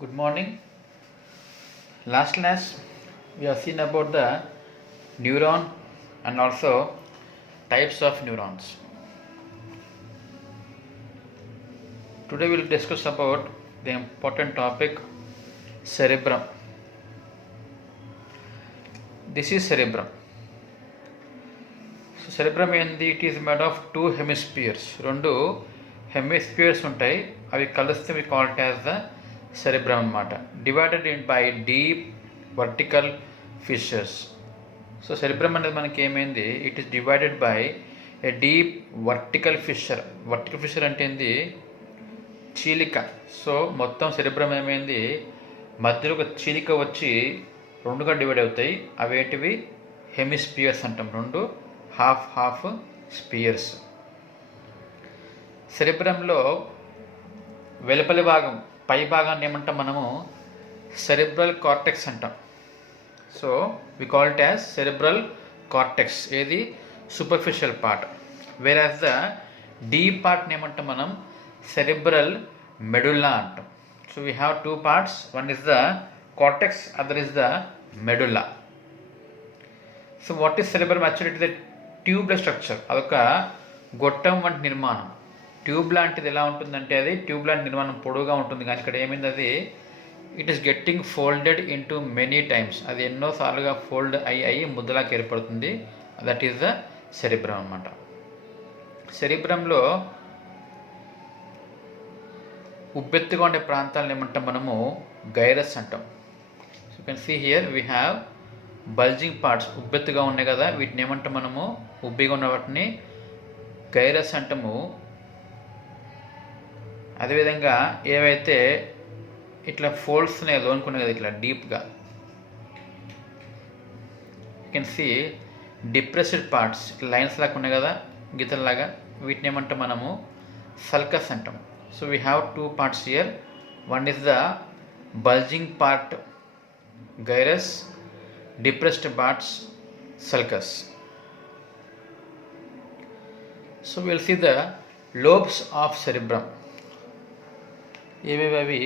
Good morning. Last class we have seen about the neuron and also types of neurons. Today we will discuss about the important topic cerebrum. This is cerebrum. So cerebrum ఏంది? It is made of two hemispheres. రెండు hemispheres ఉంటాయి. అవి కలిస్తే we call it as the cerebrum అన్నమాట. Divided in by deep vertical fissures. So cerebrum అనేది మనకి ఏమైంది? It is divided by a deep vertical fissure. Vertical fissure అంటే ఏంది? చీలిక. సో మొత్తం cerebrum ఏమైంది? మధ్యలో ఒక చీలిక వచ్చి రెండుగా డివైడ్ అవుతాయి. అవేంటివి? హెమిస్పియర్స్ అంటాం. రెండు హాఫ్ స్పియర్స్. సెరిబ్రంలో వెలుపలి భాగం పై భాగాన్ని ఏమంటాం మనము? సెరిబ్రల్ కార్టెక్స్ అంటాం. So we call it as cerebral cortex. ఏది? Superficial part. Whereas the deep పార్ట్ని ఏమంటాం మనం? సెరిబ్రల్ మెడుల్లా అంటాం. So we have two parts. One is the cortex, other is the medulla. So what is cerebrum? Actually it is the tubeless structure. అదొక గొట్టం వంటి నిర్మాణం. Tube లాంటిది ఎలా ఉంటుందంటే అది ట్యూబ్ లాంటి నిర్మాణం పొడవుగా ఉంటుంది. కానీ ఇక్కడ ఏమైంది? అది it is getting folded into many times. అది ఎన్నోసార్లుగా ఫోల్డ్ అయ్యి ముద్దలాగా ఏర్పడుతుంది. దట్ ఈస్ ద సెరిబ్రమ్ అన్నమాట. సెరిబ్రంలో ఉబ్బెత్తుగా ఉండే ప్రాంతాలను ఏమంటాం మనము? గైరస్ అంటాం. So you can see here we have bulging parts. ఉబ్బెత్తుగా ఉన్నాయి కదా, వీటిని ఏమంటాం మనము? ఉబ్బిగా ఉన్న వాటిని గైరస్ అంటాము. అదేవిధంగా ఏవైతే ఇట్లా ఫోల్డ్స్ ఉన్నాయి లోనుకున్నాయి కదా ఇట్లా డీప్గా, you can see depressed parts. ఇట్లా లైన్స్ లాగా ఉన్నాయి కదా, గీతల్లాగా, వీటిని ఏమంటాం మనము? సల్కస్ అంటాం. So we have two parts here. One is the bulging part gyrus, depressed parts sulcus. So we will see the lobes of cerebrum. ఏవేవి?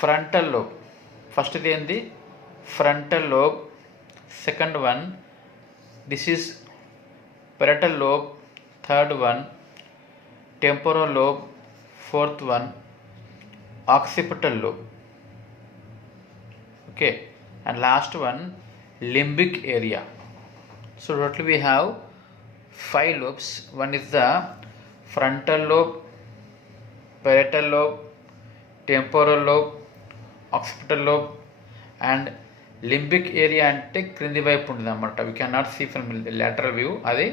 Frontal lobe. ఫస్ట్ ఇది ఏంది? Frontal lobe. Second one this is పెరటల్ lobe. Third one temporal lobe. Fourth one occipital lobe. Okay. And last one limbic area. So totally we have 5 lobes. One is the frontal lobe, parietal lobe, temporal lobe, occipital lobe, and limbic area అంటే క్రింది వైపు ఉంటుంది అన్నమాట. we cannot see from the lateral view. అది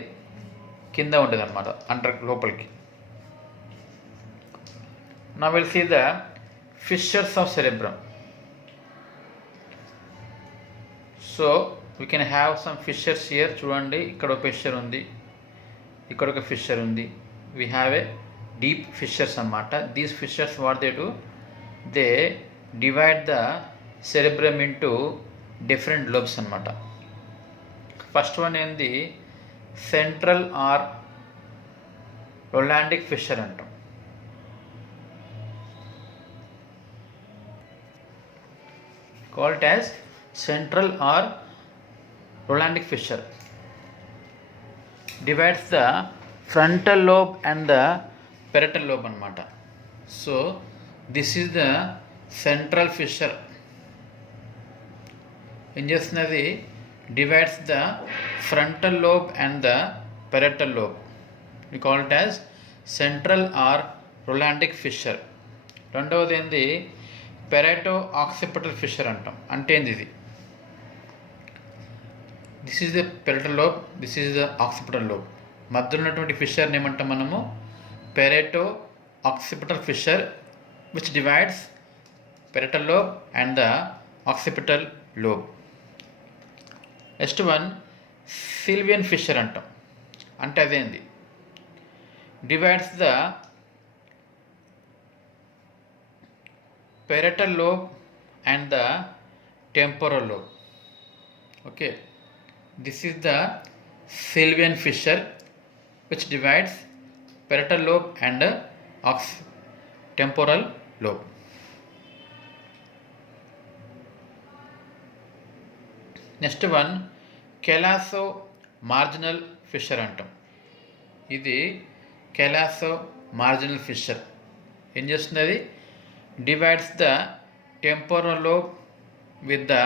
కింద ఉంటుంది అన్నమాట, under లోపలికి. Now we'll see the fissures of cerebrum. So we can have some fissures here. చూడండి, ఇక్కడ ఒక ఫిషర్ ఉంది, ఇక్కడ ఒక ఫిషర్ ఉంది. We have a deep fissures అన్నమాట. These fissures what they do? They divide the cerebrum into different lobes అన్నమాట. First one ఏంది? సెంట్రల్ ఆర్ రొలాండిక్ ఫిషర్ అంటాం. Called as central or Rolandic fissure. Divides the frontal lobe and the parietal lobe అన్నమాట. So this is the central fissure. ఏం చేస్తున్నది? divides the frontal lobe and the parietal lobe. We call it as central or Rolandic fissure. రెండవది ఏంది? పెరైటో occipital fissure అంటాం. అంటే ఏంది ఇది? This is the parietal lobe, this is the occipital lobe. మధ్యలో ఉన్నటువంటి ఫిషర్ని ఏమంటాం మనము? Parieto occipital fissure, which divides parietal lobe and the occipital lobe. Next one Sylvian fissure అంటాం. అంటే అదేంది? Divides the parietal lobe and the temporal lobe. Okay, this is the Sylvian fissure which divides parietal lobe and temporal lobe. Next one callosomarginal fissure అంటాం. ఇది callosomarginal fissure ఏం చేస్తుంది? అది divides the temporal lobe with the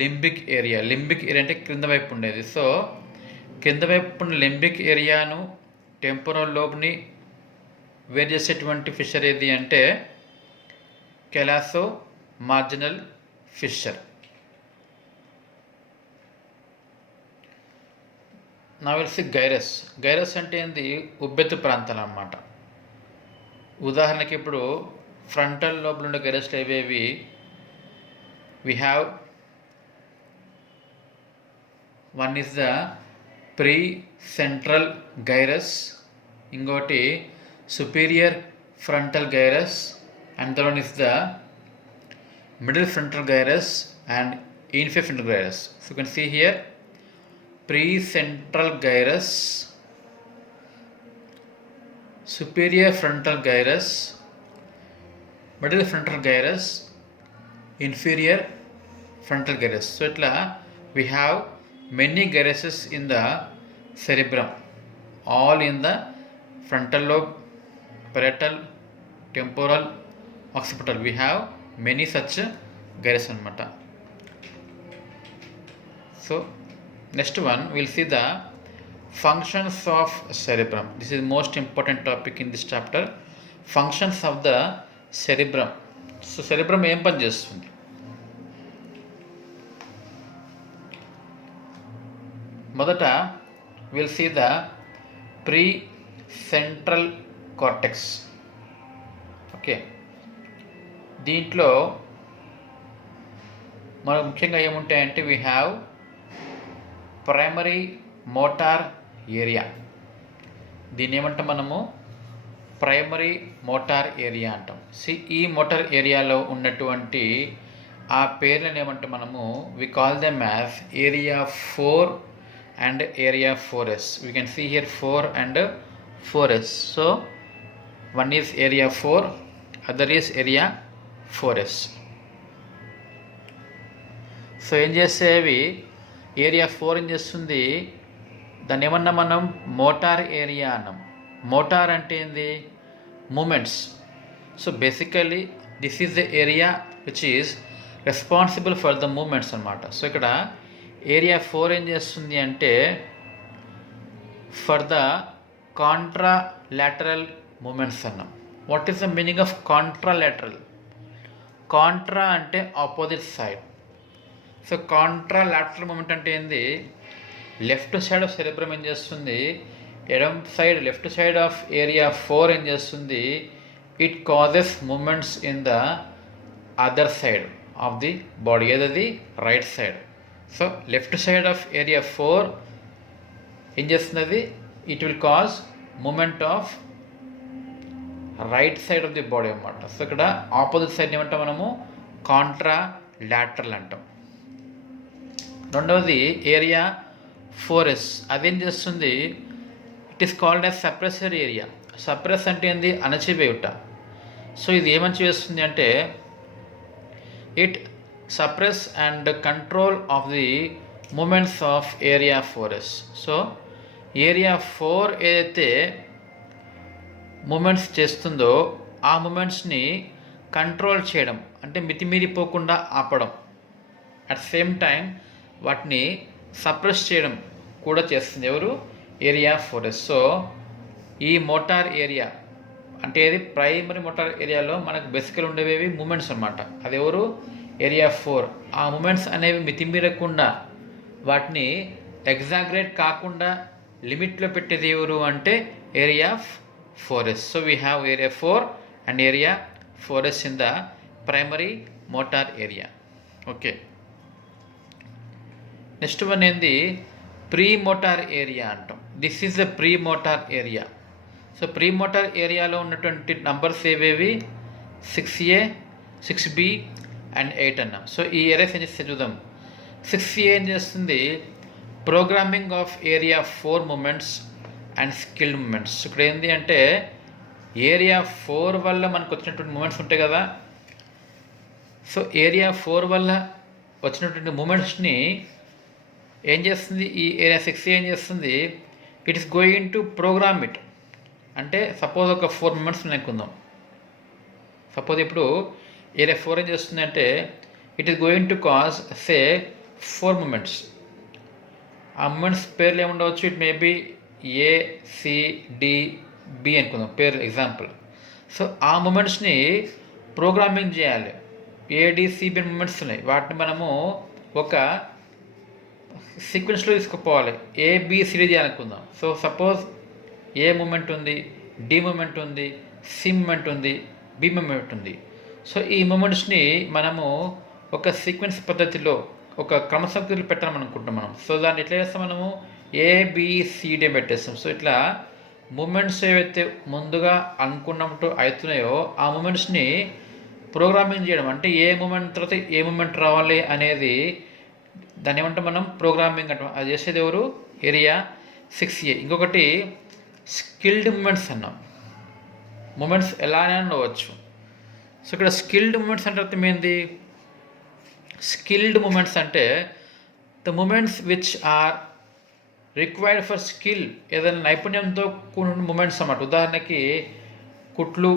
limbic area. Limbic area అంటే క్రింద వైపు ఉండేది. So కింద వైపు ఉన్న లింబిక్ ఏరియాను టెంపోరల్ లోబ్ని వేరు చేసేటువంటి ఫిషర్ ఏది అంటే కెలాసో మార్జినల్ ఫిషర్. నా తెలిసి గైరస్. గైరస్ అంటే ఏంది? ఉబ్బెత్తు ప్రాంతాలు అన్నమాట. ఉదాహరణకి ఇప్పుడు ఫ్రంటల్ లోపల ఉండే గైరస్లు ఏవేవి? We have one is the pre central gyrus, ఇంకోటి superior frontal gyrus, and the one is the middle frontal gyrus and inferior frontal gyrus. So you can see here precentral gyrus, superior frontal gyrus, middle frontal gyrus, inferior frontal gyrus. So itla we have many gyruses in the cerebrum, all in the frontal lobe, parietal, temporal, occipital. We have many such gyrus anamata. So next one we'll see the functions of cerebrum. This is most important topic in this chapter, functions of the cerebrum. So cerebrum em pani chestundi? Modata we'll see the pre-central cortex. Okay, దీంట్లో మనకు ముఖ్యంగా ఏముంటాయంటే we have primary motor area. దీన్ని ఏమంటాం మనము? Primary motor area అంటాం. ఈ motor ఏరియాలో ఉన్నటువంటి ఆ పేర్లను ఏమంటాం మనము? We call them as area 4 and area 4S. We can see here 4 and 4S. So one is area 4, other is area 4S. So ఏం చేసేవి? ఏరియా 4 ఏం చేస్తుంది? దాన్ని ఏమన్నా మనం మోటార్ ఏరియా అన్నాం. మోటార్ అంటే ఏంది? Movements. So basically this is the area which is responsible for the movements అనమాట. సో ఇక్కడ ఏరియా 4 ఏం చేస్తుంది అంటే ఫర్ ద కాంట్రాలాటరల్ మూమెంట్స్ అన్నాం. What is the meaning of contralateral? Contra అంటే opposite side. So contralateral movement అంటే ఏంది? Left side of cerebrum ఏం చేస్తుంది? ఎడమ side left side of area 4 ఏం చేస్తుంది? It causes movements in the other side of the body. ఏదది? Right side. So left side of area 4 ఏం చేస్తుంది? It will cause movement of right side of the body అన్నమాట. So ఇక్కడ opposite side ఏమంటాం మనము? Contralateral అంటాం. రెండవది area 4S. అదేం చేస్తుంది? It is called as suppressor area. Suppress అంటే ఏంది? అణచివేయుట. సో ఇది ఏమని చేస్తుంది అంటే it suppress and control of the movements of area 4S. So area 4 ఏదైతే మూమెంట్స్ చేస్తుందో ఆ మూమెంట్స్ని కంట్రోల్ చేయడం అంటే మితిమీరిపోకుండా ఆపడం, అట్ సేమ్ టైం వాటిని సప్రెస్ చేయడం కూడా చేస్తుంది. ఎవరు? Area 4S. సో ఈ మోటార్ ఏరియా అంటే ఇది ప్రైమరీ మోటార్ ఏరియాలో మనకు బేసికల్ ఉండేవి మూమెంట్స్ అనమాట. అది ఎవరు? ఏరియా 4. ఆ మూమెంట్స్ అనేవి మితిమీరకుండా వాటిని ఎగ్జాగరేట్ కాకుండా లిమిట్లో పెట్టేది ఎవరు అంటే area 4S. So we have area 4 and area 4S in the primary motor area. Okay. Next one in the premotor area antam. This is the premotor area. So premotor area lo ఉన్నటువంటి numbers ఏవేవి? 6A, 6B and 8 అన్నాం. So ఈ areas ఏం చేస్తే చూద్దాం. 6A ఏం చేస్తుంది? Programming of area 4 movements and skilled movements. ఇక్కడ ఏంటి అంటే ఏరియా 4 వల్ల మనకు వచ్చినటువంటి మూమెంట్స్ ఉంటాయి కదా. సో ఏరియా 4 వల్ల వచ్చినటువంటి మూమెంట్స్ని ఏం చేస్తుంది ఈ ఏరియా 6 ఏం చేస్తుంది, it is going to programme it. అంటే సపోజ్ ఒక 4 మూమెంట్స్ అనుకుందాం. సపోజ్ ఇప్పుడు ఏరియా 4 ఏం చేస్తుంది అంటే it is going to cause say 4 movements. ఆ మూమెంట్స్ పేర్లు ఏముండవచ్చు, it may be A, C, D, B అనుకుందాం పేరు ఎగ్జాంపుల్. సో ఆ మూమెంట్స్ని ప్రోగ్రామింగ్ చేయాలి. ఏడిసిబి మూమెంట్స్ ఉన్నాయి, వాటిని మనము ఒక సీక్వెన్స్లో తీసుకుపోవాలి. ఏబిసిడి చేయాలనుకుందాం. సో సపోజ్ ఏ మూమెంట్ ఉంది, డి మూమెంట్ ఉంది, సి మూమెంట్ ఉంది, బి మూమెంట్ ఉంది. సో ఈ మూమెంట్స్ని మనము ఒక సీక్వెన్స్ పద్ధతిలో ఒక క్రమసంఖ్యలు పెట్టాలని అనుకుంటాం మనం. సో దాన్ని ఎట్లా చేస్తాం మనము, ఏబిసిడి పెట్టేస్తాం. సో ఇట్లా మూమెంట్స్ ఏవైతే ముందుగా అనుకున్నట్టు అవుతున్నాయో ఆ మూమెంట్స్ని ప్రోగ్రామింగ్ చేయడం, అంటే ఏ మూమెంట్ తర్వాత ఏ మూమెంట్ రావాలి అనేది దాన్ని ఏమంటాం మనం, ప్రోగ్రామింగ్ అంటాం. అది చేసేది ఎవరు, ఏరియా 6A. ఇంకొకటి స్కిల్డ్ మూమెంట్స్ అన్నాం. మూమెంట్స్ ఎలానే ఉండవచ్చు. సో ఇక్కడ స్కిల్డ్ మూమెంట్స్ అంటే అర్థం ఏంది, స్కిల్డ్ మూమెంట్స్ అంటే the movements which are required for skill, ఏదైనా నైపుణ్యంతో కూడిన మూమెంట్స్ అన్నమాట. ఉదాహరణకి కుట్లు,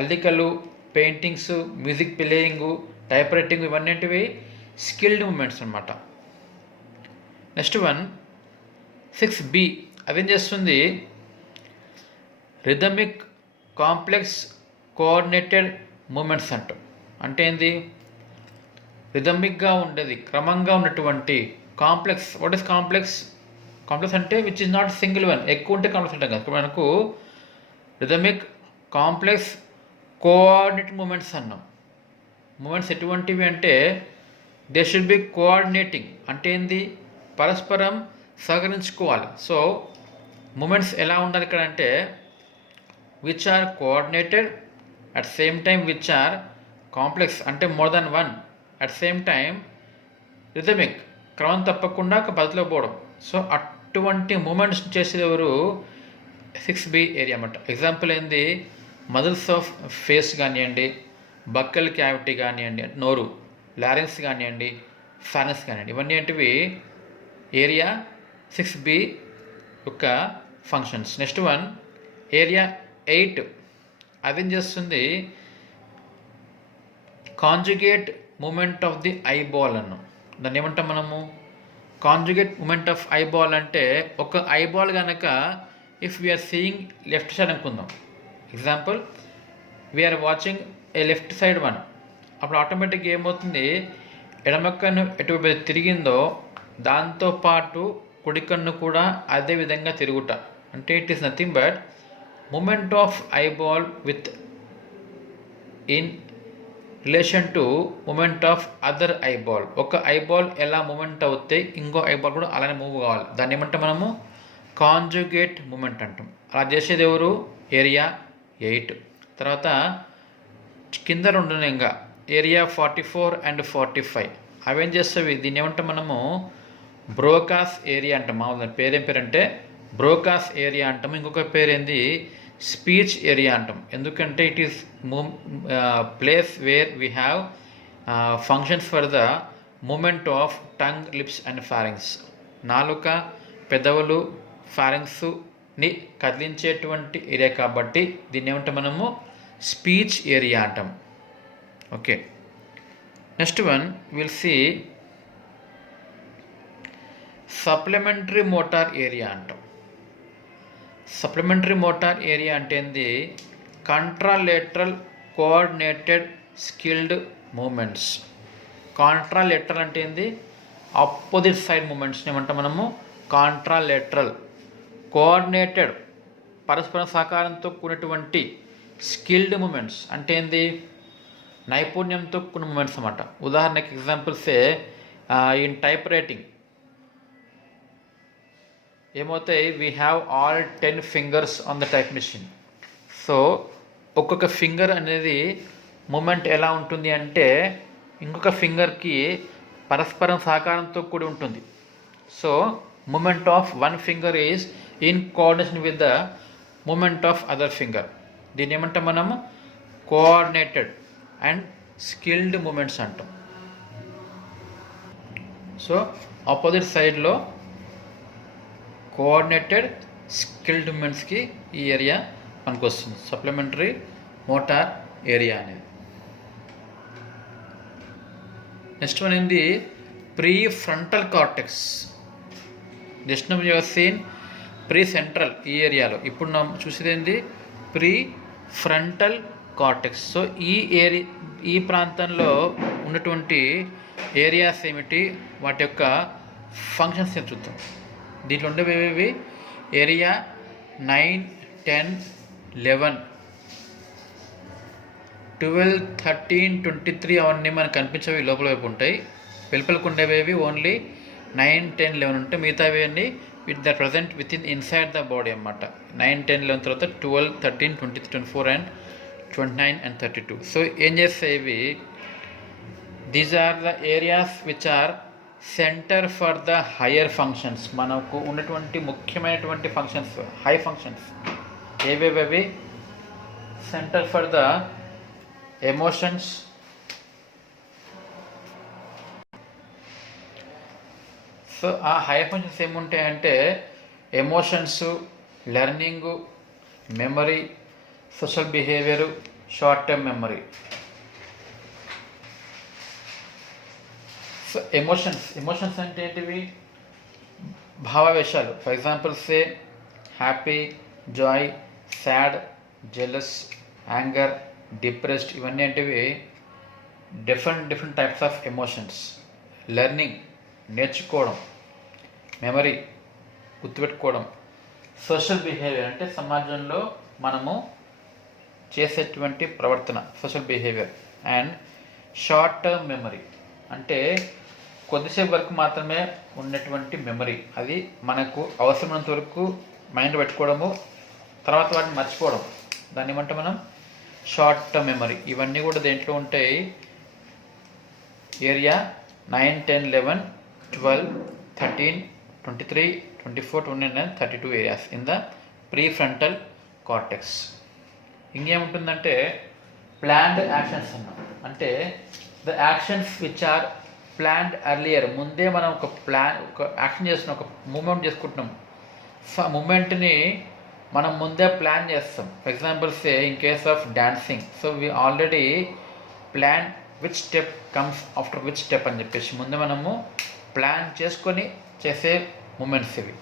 అల్లికలు, paintings, music playing, type writing, ఇవన్నీ స్కిల్డ్ మూమెంట్స్ అనమాట. Next one 6B. అదేం చేస్తుంది, రిథమిక్ కాంప్లెక్స్ కోఆర్డినేటెడ్ మూమెంట్స్ అంటాం. అంటే ఏంది, రిథమిక్గా ఉండేది, క్రమంగా ఉన్నటువంటి complex. What is complex? Complex అంటే which is not single one, ఎక్కువ ఉంటే కాంప్లెక్స్ అంటాం కదా. మనకు రిథమిక్ కాంప్లెక్స్ కోఆర్డినేట్ మూమెంట్స్ అన్నాం. మూమెంట్స్ ఎటువంటివి అంటే దే షుడ్ బి కోఆర్డినేటింగ్. అంటే ఏంది, పరస్పరం సహకరించుకోవాలి. సో మూమెంట్స్ ఎలా ఉండాలి ఇక్కడ అంటే which are coordinated at same time which are complex, అంటే more than one, at same time rhythmic, క్రమం తప్పకుండా ఒక పద్ధతిలో పోవడం. సో అటువంటి మూమెంట్స్ చేసేది ఎవరు, 6B ఏరియా అన్నమాట. ఎగ్జాంపుల్ ఏంది, మజిల్స్ ఆఫ్ ఫేస్ కానివ్వండి, బక్కల్ క్యావిటీ కానివ్వండి, నోరు, లారెన్స్ కానివ్వండి, ఫారెన్స్ కానివ్వండి, ఇవన్నీ ఏంటివి ఏరియా 6B యొక్క ఫంక్షన్స్. Next one area 8. అదేం చేస్తుంది, conjugate movement of the eyeball అన్నాం. దాన్ని ఏమంటాం మనము, కాంజుగేట్ మూమెంట్ ఆఫ్ ఐబాల్ అంటే ఒక ఐబాల్ కనుక if we are seeing left side అనుకుందాం. Example we are watching a left side one, అప్పుడు ఆటోమేటిక్గా ఏమవుతుంది, ఎడమ కన్ను ఎటువైపు తిరిగిందో దాంతోపాటు కుడి కన్ను కూడా అదే విధంగా తిరుగుట. అంటే it is nothing but movement of eyeball with in relation to movement of other eyeball. ఒక ఐబాల్ ఎలా మూమెంట్ అవుతే ఇంకో ఐబాల్ కూడా అలానే మూవ్ కావాలి. దాన్ని ఏమంటాం మనము, కాంజుగేట్ మూమెంట్ అంటాం. అలా చేసేది ఎవరు, ఏరియా 8. తర్వాత కింద రెండు ఇంకా ఏరియా 44 అండ్ 45. అవేం చేస్తావి, దీన్ని ఏమంటాం మనము, బ్రోకాస్ ఏరియా అంటాం. మామూలు పేరేం పేరు అంటే బ్రోకాస్ ఏరియా అంటాము. ఇంకొక పేరు ఏంది, స్పీచ్ ఏరియా అంటాం. ఎందుకంటే it is place where we have functions for the movement of tongue, lips and pharynx. నాలుక, పెదవులు, ఫారింగ్స్ని కదిలించేటువంటి ఏరియా కాబట్టి దీన్ని ఏమంటాం మనము, స్పీచ్ ఏరియా అంటాం. Okay, next one will see supplementary motor area అంటాం. సప్లిమెంటరీ మోటార్ ఏరియా అంటే ఏంది, contralateral coordinated skilled movements. Contralateral అంటే ఏంది, ఆపోజిట్ సైడ్ మూమెంట్స్ని ఏమంటాం మనము, కాంట్రాలేటరల్. కోఆర్డినేటెడ్, పరస్పర సహకారంతో కూడినటువంటి స్కిల్డ్ మూమెంట్స్ అంటే ఏంది, నైపుణ్యంతో కూడిన మూమెంట్స్ అన్నమాట. ఉదాహరణకి ఎగ్జాంపుల్సే ఇన్ టైప్ రైటింగ్ ఏమవుతాయి, we have all 10 fingers on the type machine. So ఒక్కొక్క ఫింగర్ అనేది మూమెంట్ ఎలా ఉంటుంది అంటే ఇంకొక ఫింగర్కి పరస్పరం సహకారంతో కూడి ఉంటుంది. So movement of one finger is in coordination with the movement of other finger. దీన్ని ఏమంటాం మనము, కోఆర్డినేటెడ్ అండ్ స్కిల్డ్ మూమెంట్స్ అంటాం. సో ఆపోజిట్ సైడ్లో కోఆర్డినేటెడ్ స్కిల్డ్ మూమెంట్స్కి ఈ ఏరియా మనకు వస్తుంది, సప్లిమెంటరీ మోటార్ ఏరియా అనేది. నెక్స్ట్ వన్ ఏంది pre frontal cortex. Just now you have seen pre central ఈ ఏరియాలో. ఇప్పుడు మనం చూసేది ఏంది ప్రీ ఫ్రంటల్ కార్టెక్స్. సో ఈ ప్రాంతంలో ఉన్నటువంటి ఏరియాస్ ఏమిటి, వాటి యొక్క ఫంక్షన్స్ ఏమి చూద్దాం. దీంట్లో ఉండేవి ఏరియా 9, 10, 11, 12, 13, 23 అవన్నీ మనకు కనిపించేవి లోపల వైపు ఉంటాయి. వెలుపలకు ఉండేవి ఓన్లీ 9, 10, 11 ఉంటాయి. మిగతావి అన్నీ with the present with in inside the body అన్నమాట. 9, 10, 11 తర్వాత 12, 13, 23, 24 అండ్ 29 and 32. సో ఏం చేస్తాయి ఇవి, these are the areas which are center for the higher functions. మనకు ఉన్నటువంటి ముఖ్యమైనటువంటి ఫంక్షన్స్, హై ఫంక్షన్స్ ఏవేవి, center for the emotions, so ఆ హై ఫంక్షన్స్ ఏముంటాయంటే emotions, learning, memory, social behaviour, short term memory. So emotions అంటే ఏంటివి, భావావేశాలు. For example say happy, joy, sad, jealous, anger, depressed. ఇవన్నీ ఏంటివి different types of emotions. Learning నేర్చుకోవడం, memory గుర్తుపెట్టుకోవడం, social behaviour అంటే సమాజంలో మనము చేసేటువంటి ప్రవర్తన, social behaviour. And short term memory అంటే కొద్దిసేపు వరకు మాత్రమే ఉన్నటువంటి మెమరీ, అది మనకు అవసరమైనంత వరకు మైండ్ పెట్టుకోవడము, తర్వాత వాటిని మర్చిపోవడం, దాన్ని ఏమంటే మనం షార్ట్ టర్మ్ మెమరీ. ఇవన్నీ కూడా దేంట్లో ఉంటాయి, ఏరియా 9, 10, 11, 12, 13, 23, 24, 29, 32 areas in the prefrontal cortex. ఇంకేముంటుందంటే ప్లాన్డ్ యాక్షన్స్ అన్నాం. అంటే the actions which are planned earlier. ముందే మనం ఒక యాక్షన్ చేస్తున్నాం, ఒక మూమెంట్ చేసుకుంటున్నాం. సో ఆ మూమెంట్ని మనం ముందే ప్లాన్ చేస్తాం. For example say in case of dancing, so we already plan which step comes after which step అని చెప్పేసి ముందే మనము ప్లాన్ చేసుకొని చేసే మూమెంట్స్ ఇవి.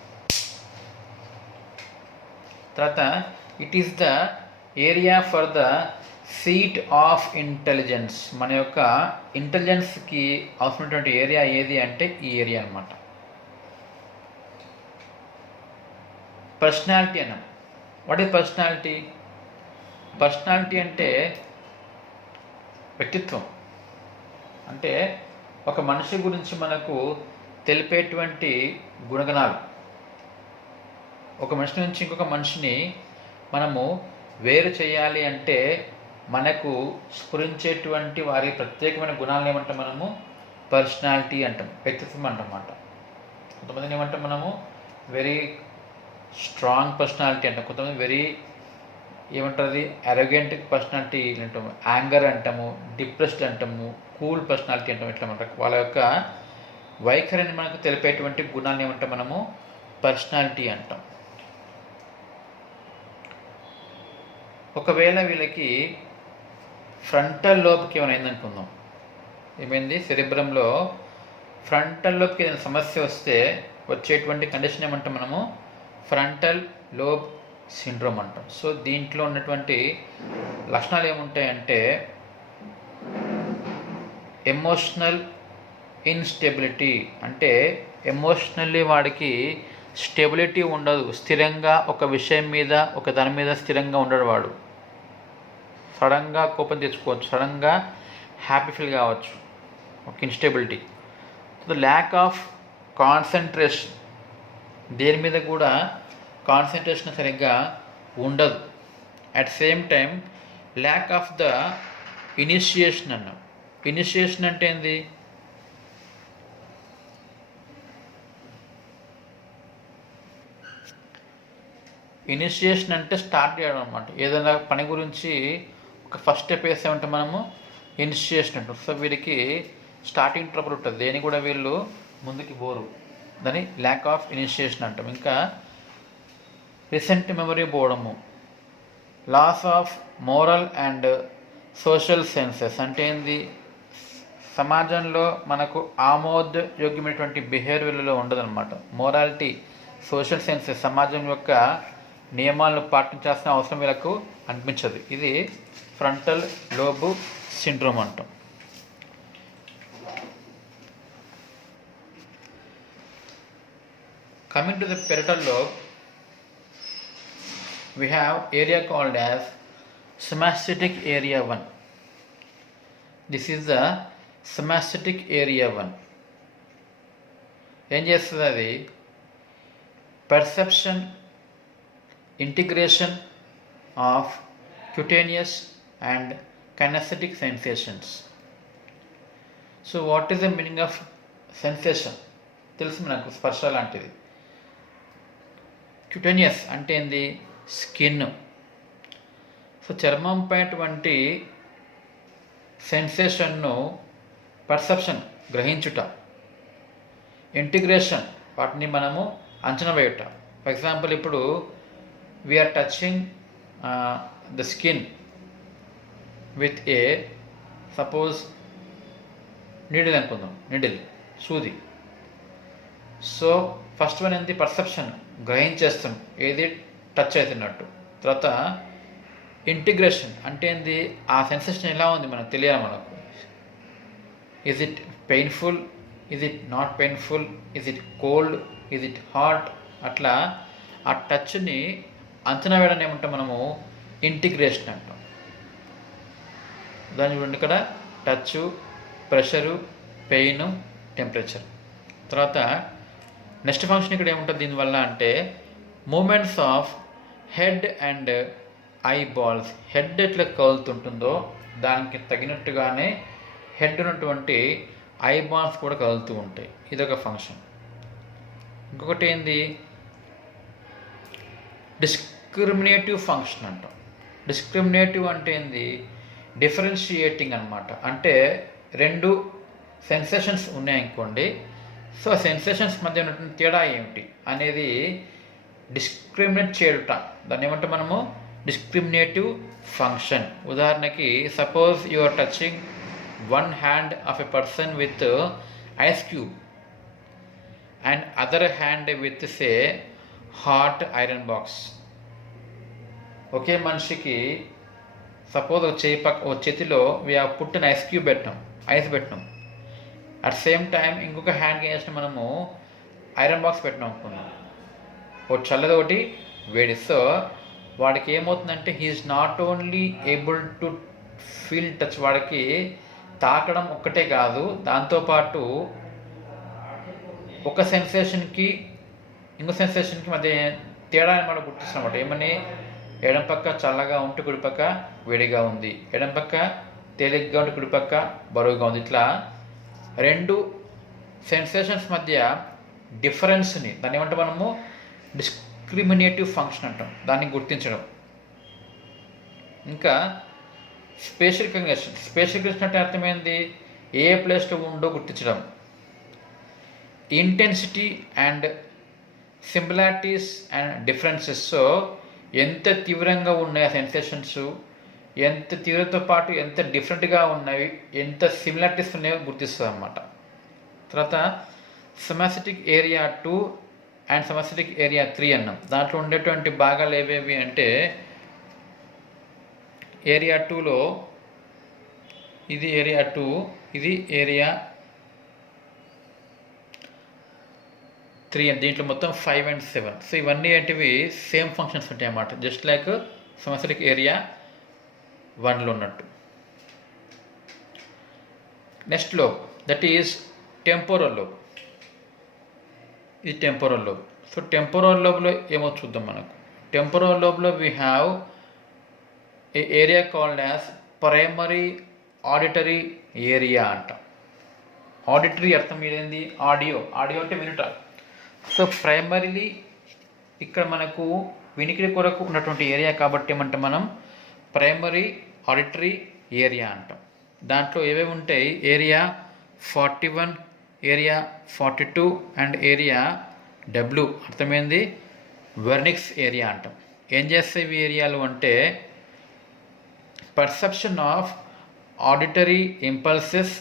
తర్వాత it is the area for the seat of intelligence. మన యొక్క ఇంటెలిజెన్స్కి అవసరమైనటువంటి ఏరియా ఏది అంటే ఈ ఏరియా అన్నమాట. పర్సనాలిటీ అన్నాం. What is personality? పర్సనాలిటీ అంటే వ్యక్తిత్వం. అంటే ఒక మనిషి గురించి మనకు తెలిపేటువంటి గుణగణాలు. ఒక మనిషి నుంచి ఇంకొక మనిషిని మనము వేరు చేయాలి అంటే మనకు స్ఫురించేటువంటి వారి ప్రత్యేకమైన గుణాలను ఏమంటాం మనము పర్సనాలిటీ అంటాం, వ్యక్తిత్వం అంటమాట. కొంతమందిని ఏమంటాం మనము వెరీ స్ట్రాంగ్ పర్సనాలిటీ అంటాం, కొంతమంది వెరీ ఏమంటుంది అరోగెంట్ పర్సనాలిటీ అంటాము, యాంగర్ అంటాము, డిప్రెస్డ్ అంటాము, కూల్ పర్సనాలిటీ అంటాము. ఇట్లా మనకు వాళ్ళ యొక్క వైఖరిని మనకు తెలిపేటువంటి గుణాన్ని ఏమంటాం మనము పర్సనాలిటీ అంటాం. ఒకవేళ వీళ్ళకి ఫ్రంటల్ లోబ్కి ఏమైనా అయిందనుకుందాం, ఏమైంది సెరిబ్రంలో ఫ్రంటల్ లోబ్కి ఏదైనా సమస్య వస్తే వచ్చేటువంటి కండిషన్ ఏమంటాం మనము ఫ్రంటల్ లోబ్ సిండ్రోమ్ అంటాం. సో దీంట్లో ఉన్నటువంటి లక్షణాలు ఏముంటాయంటే ఎమోషనల్ ఇన్స్టెబిలిటీ. అంటే ఎమోషనల్లీ వాడికి స్టెబిలిటీ ఉండదు, స్థిరంగా ఒక విషయం మీద ఒక దాని మీద స్థిరంగా ఉండడు వాడు. సడన్గా కోపం తెచ్చుకోవచ్చు, సడన్గా హ్యాపీ ఫీల్ కావచ్చు, ఒక instability. The lack of concentration, దేని మీద కూడా కాన్సన్ట్రేషన్ సరిగ్గా ఉండదు. At same time lack of the initiation అన్నాం. ఇనిషియేషన్ అంటే ఏంది? ఇనిషియేషన్ అంటే స్టార్ట్ చేయడం అనమాట. ఏదైనా పని గురించి ఒక ఫస్ట్ స్టెప్ వేసామంటే మనము ఇనిషియేషన్ అంటాం. సో వీరికి స్టార్టింగ్ ట్రబుల్ ఉంటుంది, దేని కూడా వీళ్ళు ముందుకి పోరు, దాని ల్యాక్ ఆఫ్ ఇనిషియేషన్ అంటాం. ఇంకా రీసెంట్ మెమరీ పోవడము, loss of moral and social senses అంటే ఏంది, సమాజంలో మనకు ఆమోదయోగ్యమైనటువంటి బిహేవియర్లో ఉండదన్నమాట. మోరాలిటీ, సోషల్ సెన్సెస్, సమాజం యొక్క నియమాలను పాటించాల్సిన అవసరం వీళ్ళకు అనిపించదు. ఇది ఫ్రంటల్ లోబ్ సిండ్రోమ్ అంటాం. Coming to the parietal lobe, we have area called as sympathetic area 1. This is the sympathetic area 1. ఏం చేస్తుంది అది, perception, integration of cutaneous and kinesthetic sensations. So what is the meaning of sensation? తెలుసు మనకు, స్పర్శ లాంటిది. Cutaneous అంటే ఏంది, skin. So చర్మంపై అటువంటి సెన్సేషన్ను పర్సెప్షన్, గ్రహించుట. ఇంటిగ్రేషన్, వాటిని మనము అంచనా వేయుట. ఫర్ ఎగ్జాంపుల్, ఇప్పుడు we are touching the skin with a suppose needle అనుకుందాం, నీడిల్, సూది. సో ఫస్ట్ వన్ ఏంటి, పర్సెప్షన్, గ్రహించేస్తాం ఏది టచ్ అవుతున్నట్టు. తర్వాత ఇంటిగ్రేషన్ అంటే ఏంది, ఆ సెన్సేషన్ ఎలా ఉంది మనకు తెలియాలి. మనకు is it painful, is it not painful, is it cold, is it hot, అట్లా ఆ టచ్ని అంచనా వేయడం ఏమంటాం మనము, ఇంటిగ్రేషన్ అంటాం. దాని చూడండి ఇక్కడ, టచ్, ప్రెషరు, పెయిన్, టెంపరేచర్. తర్వాత నెక్స్ట్ ఫంక్షన్ ఇక్కడ ఏముంటుంది దీనివల్ల అంటే, movements of head and eye balls. Head ఎట్లా కదులుతుంటుందో దానికి తగినట్టుగానే హెడ్ ఉన్నటువంటి ఐ బాల్స్ కూడా కదులుతూ ఉంటాయి. ఇదొక ఫంక్షన్. ఇంకొకటి ఏంది, డిస్క్రిమినేటివ్ ఫంక్షన్ అంటాం. డిస్క్రిమినేటివ్ అంటే ఏంది, డిఫరెన్షియేటింగ్ అనమాట. అంటే రెండు సెన్సేషన్స్ ఉన్నాయనుకోండి, సో సెన్సేషన్స్ మధ్య ఉన్నటువంటి తేడా ఏమిటి అనేది డిస్క్రిమినేట్ చేయుట. దాన్ని ఏమంటే మనము డిస్క్రిమినేటివ్ ఫంక్షన్. ఉదాహరణకి, suppose you are touching one hand of a person with ice cube and other hand with say hot iron box. ఒకే మనిషికి సపోజ్ ఒక చేతిలో పుట్టిన ఐస్ క్యూబ్ పెట్టినాం, ఐస్ పెట్టినాం. అట్ సేమ్ టైం ఇంకొక హ్యాండ్కి ఏం చేసినా మనము ఐరన్ బాక్స్ పెట్టినాం అనుకున్నాం, ఒకటి చల్లది ఒకటి వేడి. సో వాడికి ఏమవుతుందంటే, he is not only able to feel touch, వాడికి తాకడం ఒక్కటే కాదు, దాంతోపాటు ఒక సెన్సేషన్కి ఇంకో సెన్సేషన్కి మధ్య తేడా మనం గుర్తిస్తున్నమాట. ఏమని, ఎడం పక్క చల్లగా ఉంటే కుడి పక్క వేడిగా ఉంది, ఎడం పక్క తేలిగ్గా ఉంటే కుడి పక్క బరువుగా ఉంది. ఇట్లా రెండు సెన్సేషన్స్ మధ్య డిఫరెన్స్ని, దాన్ని ఏమంటే మనము డిస్క్రిమినేటివ్ ఫంక్షన్ అంటాం, దాన్ని గుర్తించడం. ఇంకా స్పేషియల్ రికగ్నిషన్. స్పేషియల్ రికగ్నిషన్ అంటే అర్థమైంది, ఏ ప్లేస్లో ఉందో గుర్తించడం. Intensity and similarities and differences. So ఎంత తీవ్రంగా ఉన్నాయి ఆ సెన్సేషన్స్, ఎంత తీవ్రతతో పాటు ఎంత డిఫరెంట్గా ఉన్నాయి, ఎంత సిమిలారిటీస్ ఉన్నాయో గుర్తిస్తుంది అన్నమాట. తర్వాత సిమాస్థెటిక్ ఏరియా 2 అండ్ సిమాస్థెటిక్ ఏరియా 3 అన్నాం. దాంట్లో ఉండేటువంటి భాగాలు ఏవేవి అంటే, ఏరియా 2లో ఇది ఏరియా 2, ఇది ఏరియా 3. దీంట్లో మొత్తం 5 and 7. సో ఇవన్నీ ఏంటివి, సేమ్ ఫంక్షన్స్ ఉంటాయి అన్నమాట, జస్ట్ లైక్ సిమాస్థెటిక్ ఏరియా 1లో ఉన్నట్టు. Next lobe, that is temporal lobe. ఇది టెంపోరల్ లోబ్. సో టెంపోరల్ లోబ్లో ఏమో చూద్దాం. మనకు టెంపోరల్ లోబ్లో we have a area called as primary auditory area అంట. ఆడిటరీ అర్థం ఏంది, ఆడియో అంటే వినుట. సో ప్రైమరీలీ ఇక్కడ మనకు వినికిడి కొరకు ఉన్నటువంటి ఏరియా కాబట్టి ఏమంటే మనం ప్రైమరీ ఆడిటరీ ఏరియా అంటాం. దాంట్లో ఏవేవి ఉంటాయి, area 41, area 42 and area W అర్థమైంది వెర్నిక్స్ ఏరియా అంటాం. ఏం చేస్తాయి ఇవి ఏరియాలు అంటే perception of auditory impulses,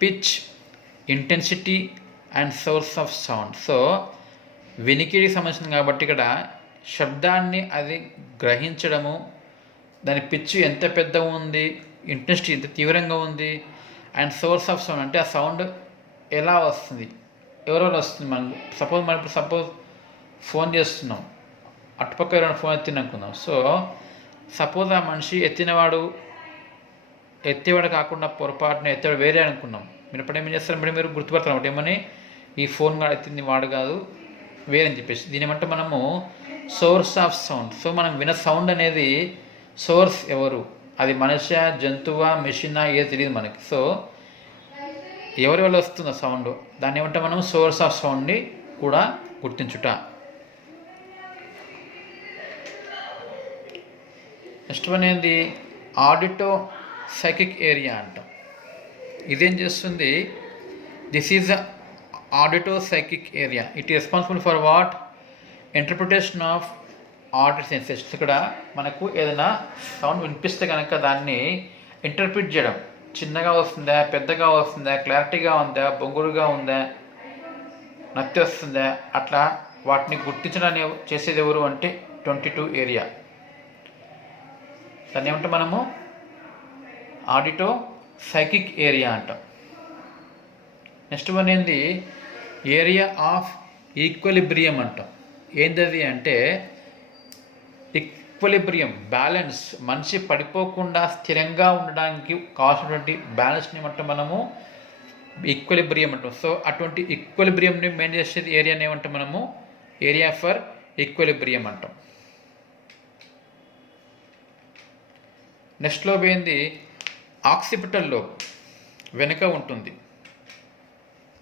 pitch, intensity and source of sound. So వినికిడికి సంబంధించింది కాబట్టి ఇక్కడ శబ్దాన్ని అది గ్రహించడము, దాని పిచ్ ఎంత పెద్దగా ఉంది, ఇంటెన్సిటీ ఎంత తీవ్రంగా ఉంది, అండ్ సోర్స్ ఆఫ్ సౌండ్ అంటే ఆ సౌండ్ ఎలా వస్తుంది, ఎవరెవరు వస్తుంది. మనం సపోజ్ ఫోన్ చేస్తున్నాం, అటుపక్క ఎవరైనా ఫోన్ ఎత్తిననుకుందాం. సో సపోజ్ ఆ మనిషి ఎత్తేవాడు కాకుండా పొరపాటున ఎత్తేవాడు వేరే అనుకున్నాం. మీరు ఎప్పుడేం చేస్తారు, మీరు గుర్తుపడతారు అన్నమాట, ఏమని ఈ ఫోన్ కూడా ఎత్తింది వాడు కాదు వేరే అని చెప్పేసి. దీని ఏమంటే మనము సోర్స్ ఆఫ్ సౌండ్. సో మనం విన సౌండ్ అనేది సోర్స్ ఎవరు, అది మనిషి, జంతువా, మెషినా ఏది తెలియదు మనకి. సో ఎవరి వల్ల వస్తుందో సౌండ్, దాన్ని ఏమంటే మనం సోర్స్ ఆఫ్ సౌండ్ని కూడా గుర్తించుట. నెక్స్ట్ వన్ ఏంది ఆడిటో సైకిక్ ఏరియా అంటాం. ఇదేం చేస్తుంది, this is the auditopsychic area. It is responsible for what, interpretation of auditory sensations. ఇక్కడ మనకు ఏదైనా సౌండ్ వినిపిస్తే కనుక దాన్ని ఇంటర్ప్రిట్ చేయడం, చిన్నగా వస్తుందా, పెద్దగా వస్తుందా, క్లారిటీగా ఉందా, బొంగురుగా ఉందా, నత్తి వస్తుందా, అట్లా వాటిని గుర్తించడాన్ని చేసేది ఎవరు అంటే 22 ఏరియా. దాన్ని ఏమంటే మనము ఆడిటో సైకిక్ ఏరియా అంటాం. నెక్స్ట్ వన్ ఏంది ఏరియా ఆఫ్ ఈక్వలిబ్రియం అంటాం. ఏంటది అంటే ఈక్వలిబ్రియం, బ్యాలెన్స్, మనిషి పడిపోకుండా స్థిరంగా ఉండడానికి కావాల్సినటువంటి బ్యాలెన్స్ని ఏమంటాం మనము ఈక్వలిబ్రియం అంటాం. సో అటువంటి ఈక్వలిబ్రియంని మెయింటైన్ చేసేది ఏరియాని ఏమంటాం మనము ఏరియా ఫర్ ఈక్వలిబ్రియం అంటాం. నెక్స్ట్ లోబ్ ఏంది ఆక్సిపిటల్ లోబ్, వెనుక ఉంటుంది.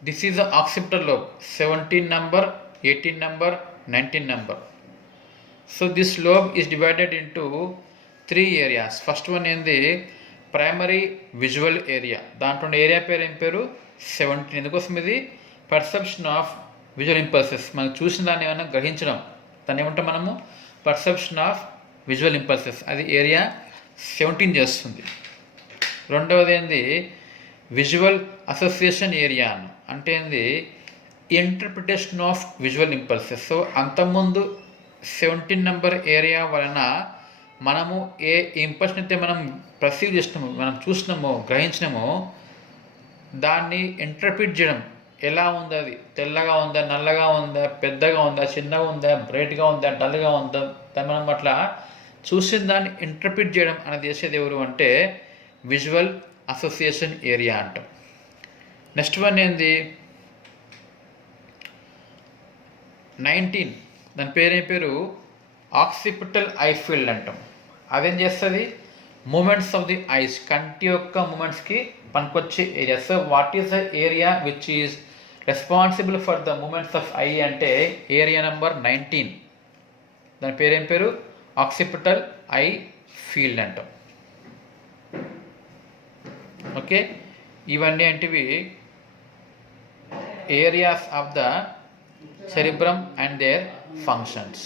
This is the occipital lobe, 17 number, 18 number, 19 number. So this lobe is divided into 3 areas. First one ఏంది ప్రైమరీ విజువల్ ఏరియా. దాంట్లో ఏరియా పేరు ఏం పేరు 17. ఎందుకోసం ఇది పర్సెప్షన్ ఆఫ్ విజువల్ ఇంపల్సెస్, మనం చూసిన దాన్ని ఏమైనా గ్రహించడం, దాన్ని ఏమంటాం మనము పర్సెప్షన్ ఆఫ్ విజువల్ ఇంపల్సెస్. అది ఏరియా 17 చేస్తుంది. రెండవది ఏంది విజువల్ అసోసియేషన్ ఏరియా అంటే ఏంది interpretation of visual impulses. So అంతకుముందు 17 నెంబర్ ఏరియా వలన మనము ఏ ఇంపల్షన్ అయితే మనం పర్సీవ్ చేసినామో, మనం చూసినామో, గ్రహించినామో, దాన్ని ఇంటర్ప్రిట్ చేయడం, ఎలా ఉంది, అది తెల్లగా ఉందా, నల్లగా ఉందా, పెద్దగా ఉందా, చిన్నగా ఉందా, బ్రైట్గా ఉందా, డల్గా ఉందా, దాన్ని మనం అట్లా చూసిన దాన్ని ఇంటర్ప్రిట్ చేయడం అనేది చేసేది ఎవరు అంటే విజువల్ అసోసియేషన్ ఏరియా అంటాం. నెక్స్ట్ వన్ ఏంది 19, దాని పేరేం పేరు ఆక్సిపిటల్ ఐ ఫీల్డ్ అంటాం. అదేం చేస్తుంది మూమెంట్స్ ఆఫ్ ది ఐస్, కంటి యొక్క మూమెంట్స్కి పనికొచ్చే area. So what is the area which is responsible for the movements of eye అంటే ఏరియా నెంబర్ 19. దాని పేరేం పేరు ఆక్సిపిటల్ ఐ ఫీల్డ్ అంటాం. ఓకే, ఇవన్నీ ఏంటివి areas of the cerebrum and their functions.